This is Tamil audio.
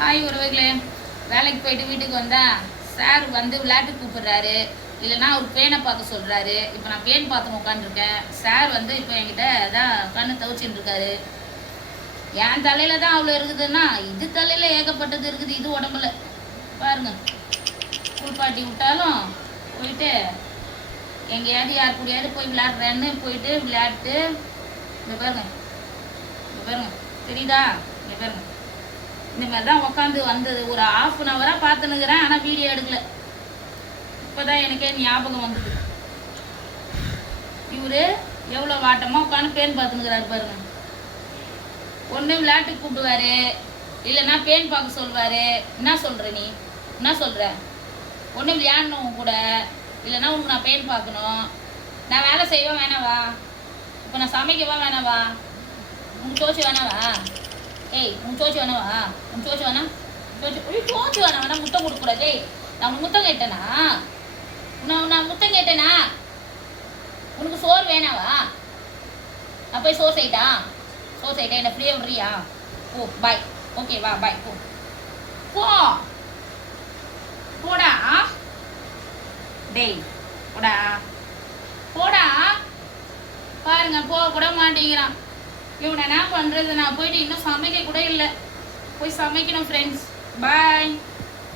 ஹாய் உறவுகளே. வேலைக்கு போயிட்டு வீட்டுக்கு வந்தேன். சார் வந்து விளையாட்டு கூப்பிடுறாரு, இல்லைன்னா அவர் பேனை பார்க்க சொல்கிறாரு. இப்போ நான் பேன் பார்த்து உட்காந்துருக்கேன். சார் வந்து இப்போ என்கிட்ட தான் கண்ணு துவச்சின்னு இருக்காரு. என் தலையில் தான் அவ்வளோ இருக்குதுன்னா இது தலையில் ஏகப்பட்டது இருக்குது. இது உடம்புல பாருங்க. குளிப்பாட்டி விட்டாலும் போயிட்டு எங்கேயாவது யார் கூடயாவது போய் விளையாடுறேன்னு போயிட்டு விளையாட்டு. இங்கே பாருங்க, இங்கே பாருங்க, தெரியுதா? இங்கே பாருங்க. இந்த மாதிரி தான் உட்காந்து வந்தது. ஒரு ½ பார்த்துனுக்குறேன், ஆனால் வீடியோ எடுக்கல. இப்போதான் எனக்கே ஞாபகம் வந்தது. இவரு எவ்வளோ வாட்டமாக உட்காந்து பேன் பார்த்துனுக்குறாரு பாருங்க. ஒன்று விளையாட்டுக்கு கூப்பிடுவாரு, இல்லைன்னா பேன் பார்க்க சொல்லுவார். என்ன சொல்கிற நீ? என்ன சொல்கிற? ஒன்று விளையாடணும் கூட, இல்லைன்னா உனக்கு நான் பேன் பார்க்கணும். நான் வேலை செய்வேன் வேணாவா? இப்போ நான் சமைக்கவா வேணாவா? உனக்கு தோச்சு வேணாவா? ஏய், உன் சோச்சு வேணாவா? உன் சோச்சு வேணா? சோச்சு வேணா வேணா? முத்தம் கொடுக்கூடாது. நான் உனக்கு முத்தம் கேட்டேனா? நான் முத்தம் கேட்டேனா? உனக்கு சோறு வேணாவா? நான் போய் சோசைட்டா என்ன ஃப்ரீயாக விடுறியா? ஓ பாய். ஓகே வா பாய். போ போடா. டேய் போடா போடா. பாருங்க, போக கூட மாட்டேங்கிறான். இவனை என்ன பண்ணுறது? நான் போயிட்டு இன்னும் சமைக்க கூட இல்லை. போய் சமைக்கணும் ஃப்ரெண்ட்ஸ். பாய்.